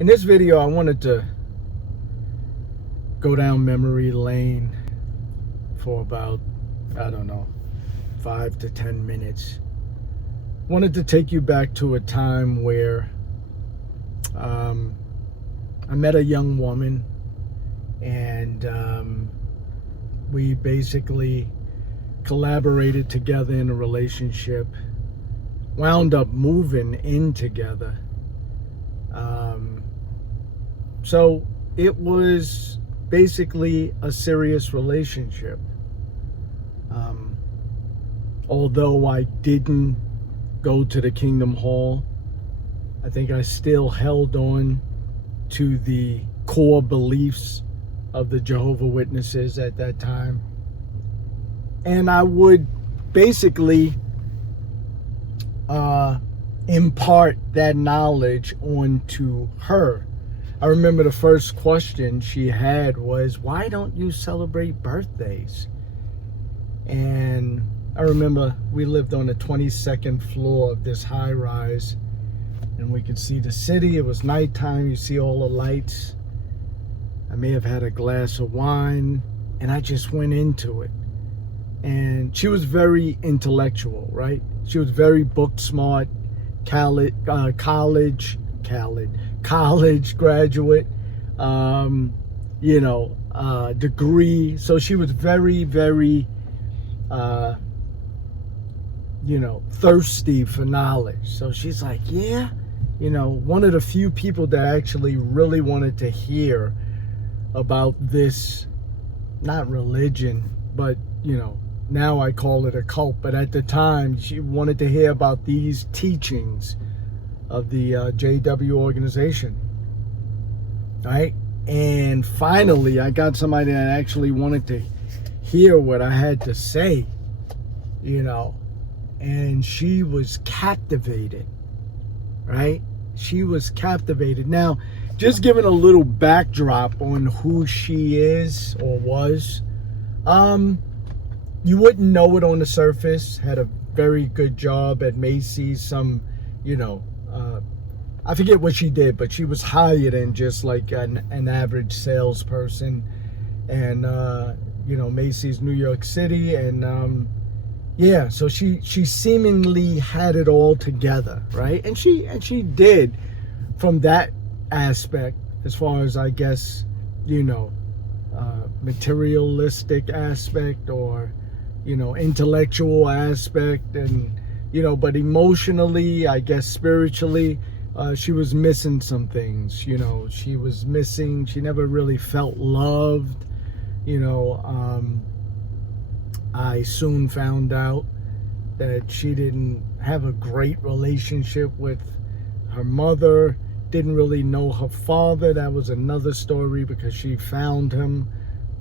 In this video, I wanted to go down memory lane for about, I don't know, 5 to 10 minutes. Wanted to take you back to a time where I met a young woman, and we basically collaborated together in a relationship, wound up moving in together. So it was basically a serious relationship. Although I didn't go to the Kingdom Hall, I think I still held on to the core beliefs of the Jehovah Witnesses at that time. And I would basically impart that knowledge onto her. I remember the first question she had was, why don't you celebrate birthdays? And I remember we lived on the 22nd floor of this high rise, and we could see the city. It was nighttime. You see all the lights. I may have had a glass of wine, and I just went into it. And she was very intellectual, right? She was very book smart, college graduate, degree. So she was very, very, thirsty for knowledge. So she's like, yeah, one of the few people that actually really wanted to hear about this, not religion, but, now I call it a cult, but at the time she wanted to hear about these teachings of the JW organization, right? And finally, I got somebody that actually wanted to hear what I had to say, and she was captivated, right? She was captivated. Now, just giving a little backdrop on who she is or was, you wouldn't know it on the surface. Had a very good job at Macy's. I forget what she did, but she was hired in just like an average salesperson. And, Macy's, New York City. And, so she seemingly had it all together, right? And she did from that aspect, as far as, I guess, materialistic aspect or, intellectual aspect, and, but emotionally, I guess spiritually, she was missing some things. She was missing, she never really felt loved. I soon found out that she didn't have a great relationship with her mother, didn't really know her father. That was another story, because she found him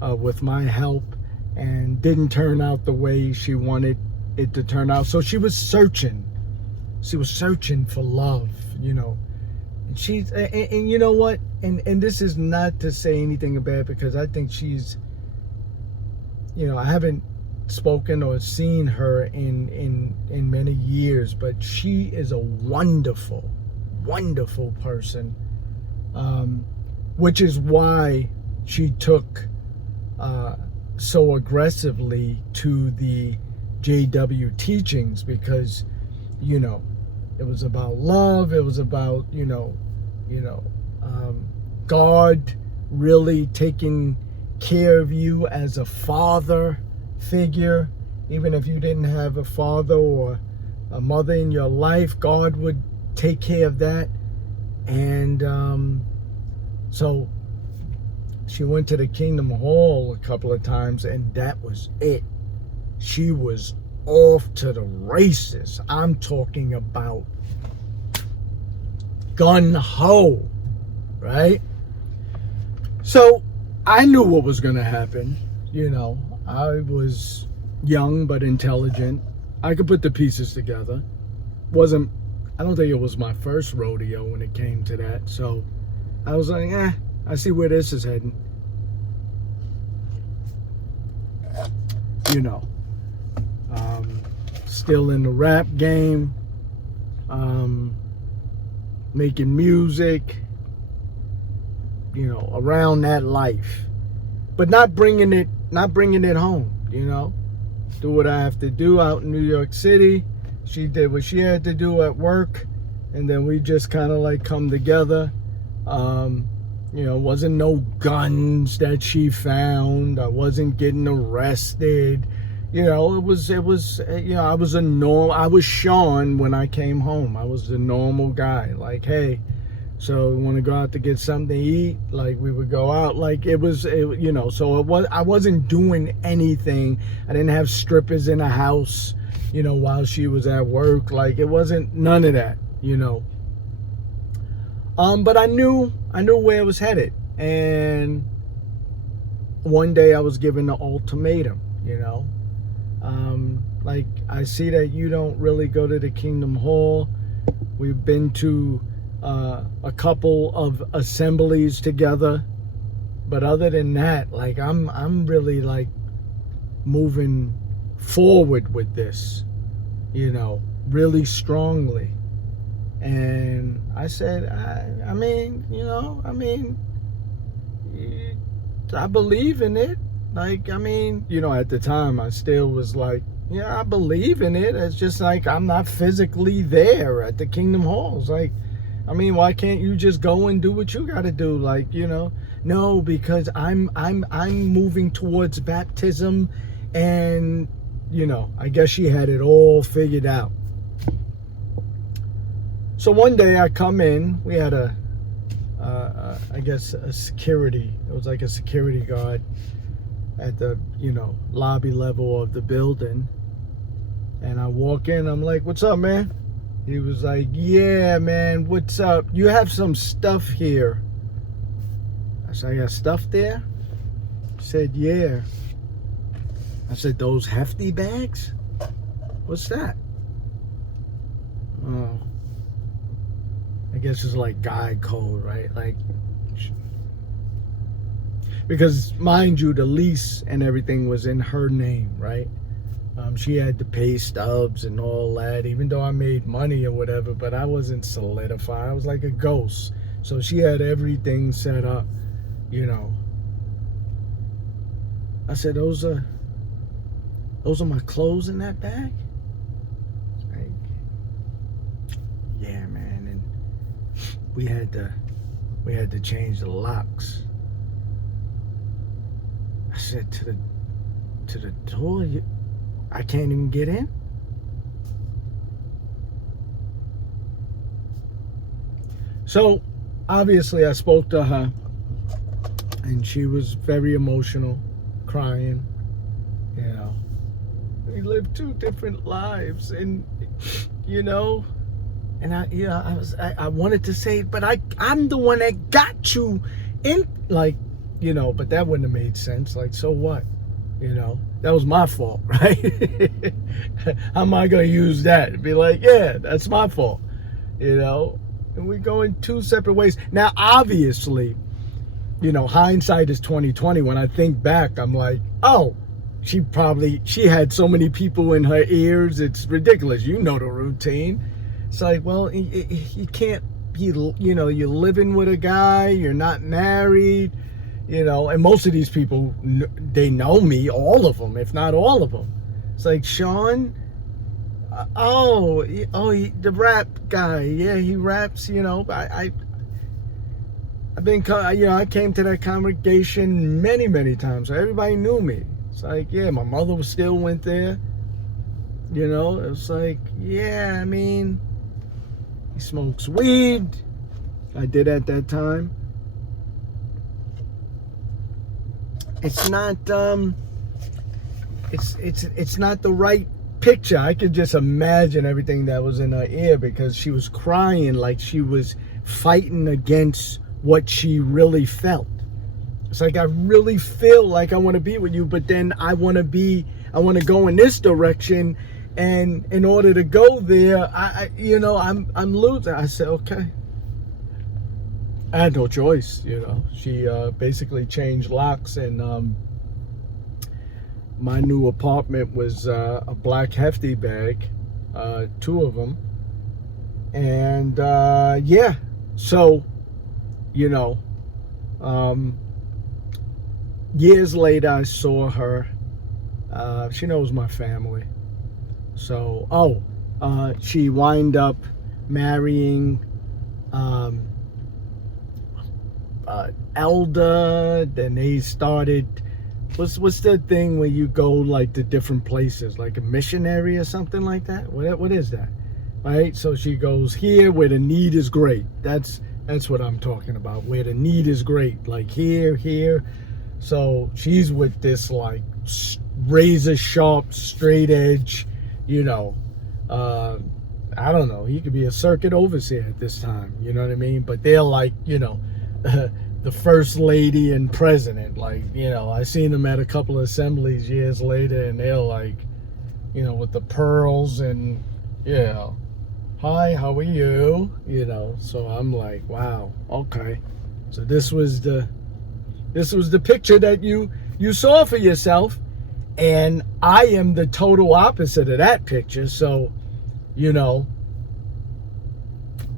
with my help, and didn't turn out the way she wanted it to turn out. So she was searching. She was searching for love, And she's, and you know what? And this is not to say anything bad, because I think she's, I haven't spoken or seen her in many years, but she is a wonderful, wonderful person, which is why she took so aggressively to the JW teachings, because it was about love. It was about God really taking care of you as a father figure. Even if you didn't have a father or a mother in your life, God would take care of that. And so she went to the Kingdom Hall a couple of times, and that was it. She was off to the races. I'm talking about gun-ho, right? So I knew what was going to happen. I was young but intelligent. I could put the pieces together. I don't think it was my first rodeo when it came to that. So I was like, I see where this is heading. Still in the rap game, making music, around that life, but not bringing it home. Do what I have to do out in New York City. She did what she had to do at work, and then we just kind of like come together. Wasn't no guns that she found. I wasn't getting arrested. I was Sean when I came home. I was the normal guy. Like, hey, so we want to go out to get something to eat. Like, we would go out. Like, I wasn't doing anything. I didn't have strippers in the house, while she was at work. Like, it wasn't none of that, But I knew where it was headed. And one day I was given an ultimatum, like, I see that you don't really go to the Kingdom Hall. We've been to a couple of assemblies together, but other than that, like, I'm really like moving forward with this, really strongly. And I said, I believe in it. Like, at the time I still was like, yeah, I believe in it. It's just like I'm not physically there at the Kingdom Halls. Like, why can't you just go and do what you got to do? Like, no, because I'm moving towards baptism, and I guess she had it all figured out. So one day I come in. We had a security. It was like a security guard at the lobby level of the building. And I walk in, I'm like, what's up, man? He was like, yeah, man, what's up? You have some stuff here. I said, I got stuff there? He said, yeah. I said, those hefty bags? What's that? Oh, I guess it's like guy code, right? Like, because mind you, the lease and everything was in her name, right? She had to pay stubs and all that, even though I made money or whatever, but I wasn't solidified. I was like a ghost. So she had everything set up, I said, those are my clothes in that bag? Like, yeah, man. And we had to change the locks. I said, to the door, I can't even get in? So, obviously, I spoke to her, and she was very emotional, crying. We lived two different lives, and, and I wanted to say, but I'm the one that got you in, like, but that wouldn't have made sense. Like, so what? That was my fault, right? How am I going to use that? Be like, yeah, that's my fault, and we go in two separate ways. Now, obviously, hindsight is 2020. When I think back, I'm like, oh, she had so many people in her ears. It's ridiculous. The routine. It's like, well, you can't be, you're living with a guy, you're not married, and most of these people, they know me, all of them, if not all of them. It's like, Sean, the rap guy, yeah, he raps, I've been, I came to that congregation many, many times, so everybody knew me. It's like, yeah, my mother still went there, it's like, yeah, he smokes weed. I did at that time. It's not it's not the right picture. I could just imagine everything that was in her ear, because she was crying like she was fighting against what she really felt. It's like, I really feel like I want to be with you, but then I want to go in this direction, and in order to go there, I'm losing. I said, okay. I had no choice, She basically changed locks, and my new apartment was a black hefty bag, two of them. And yeah, so, Years later, I saw her. She knows my family. So, she wind up marrying elder. Then they started. What's the thing where you go like to different places, like a missionary or something like that? What is that? Right? So she goes here where the need is great. That's what I'm talking about. Where the need is great, like here. So she's with this like razor sharp, straight edge. I don't know. He could be a circuit overseer at this time. You know what I mean? But they're like, the first lady and president. Like, I seen them at a couple of assemblies years later, and they're like, with the pearls and, hi, how are you? So I'm like, wow, okay. So this was the picture that you saw for yourself, and I am the total opposite of that picture. So,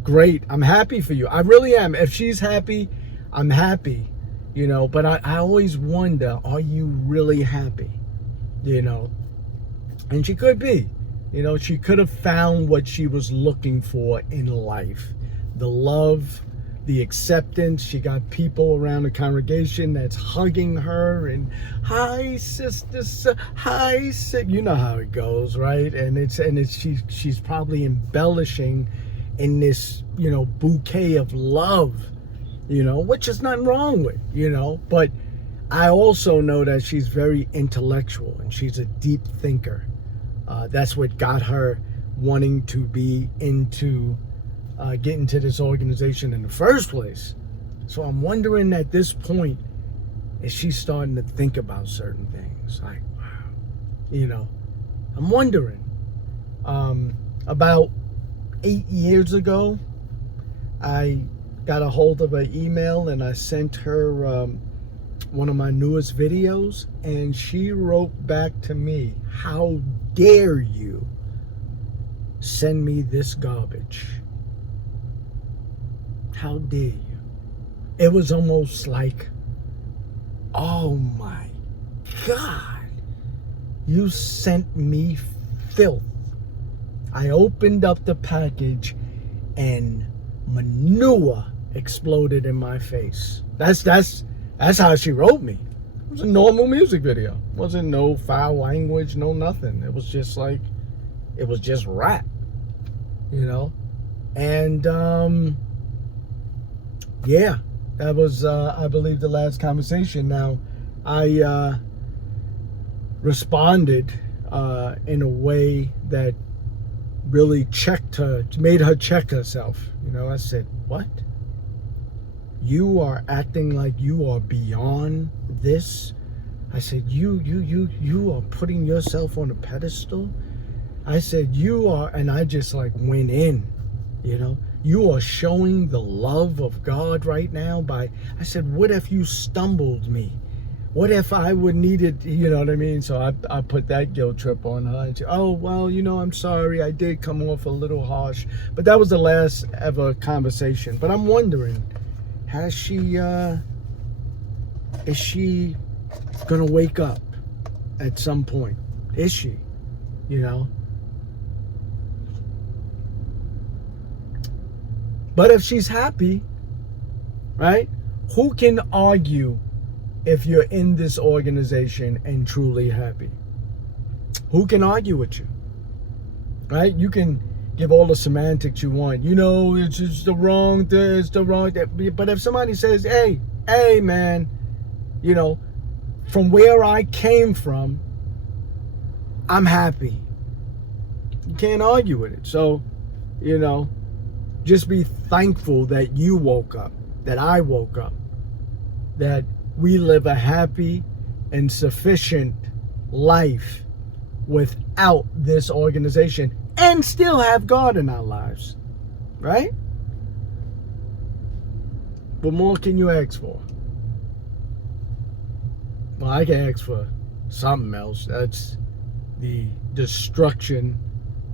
great. I'm happy for you. I really am. If she's happy, I'm happy, but I always wonder, are you really happy? And she could be. She could have found what she was looking for in life. The love, the acceptance. She got people around the congregation that's hugging her and, hi, sister, hi, sister. You know how it goes, right? And she's probably embellishing in this, bouquet of love, which is nothing wrong with, but I also know that she's very intellectual and she's a deep thinker. That's what got her wanting to be into get into this organization in the first place. So I'm wondering at this point, is she starting to think about certain things? Like, wow, I'm wondering. About 8 years ago, I got a hold of her email and I sent her one of my newest videos, and she wrote back to me, how dare you send me this garbage? How dare you? It was almost like, oh my God, you sent me filth. I opened up the package and manure exploded in my face. That's how she wrote me. It was a normal music video. It wasn't no foul language, no nothing. It was just like, it was just rap, And that was I believe the last conversation. Now I responded in a way that really checked her, made her check herself. I said, what? You are acting like you are beyond this? I said, you are putting yourself on a pedestal? I said, you are, and I just like went in, you are showing the love of God right now by, I said, what if you stumbled me? What if I would need it, you know what I mean? So I put that guilt trip on her. And she, oh, well, I'm sorry. I did come off a little harsh. But that was the last ever conversation. But I'm wondering, is she going to wake up at some point? Is she, But if she's happy, right? Who can argue if you're in this organization and truly happy? Who can argue with you? Right? You can give all the semantics you want. It's just the wrong this, the wrong that. But if somebody says, hey, man, from where I came from, I'm happy. You can't argue with it. So, just be thankful that you woke up, that I woke up, that we live a happy and sufficient life without this organization and still have God in our lives, right? What more can you ask for? Well, I can ask for something else. That's the destruction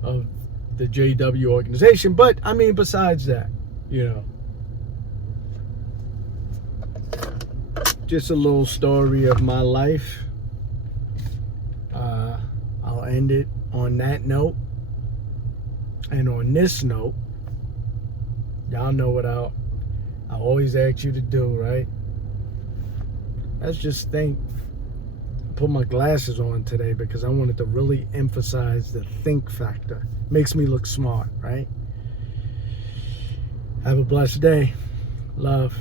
of the JW organization. But, besides that, just a little story of my life. I'll end it on that note. And on this note, y'all know what I always ask you to do, right? Let's just think. Put my glasses on today because I wanted to really emphasize the think factor. Makes me look smart, right? Have a blessed day. Love.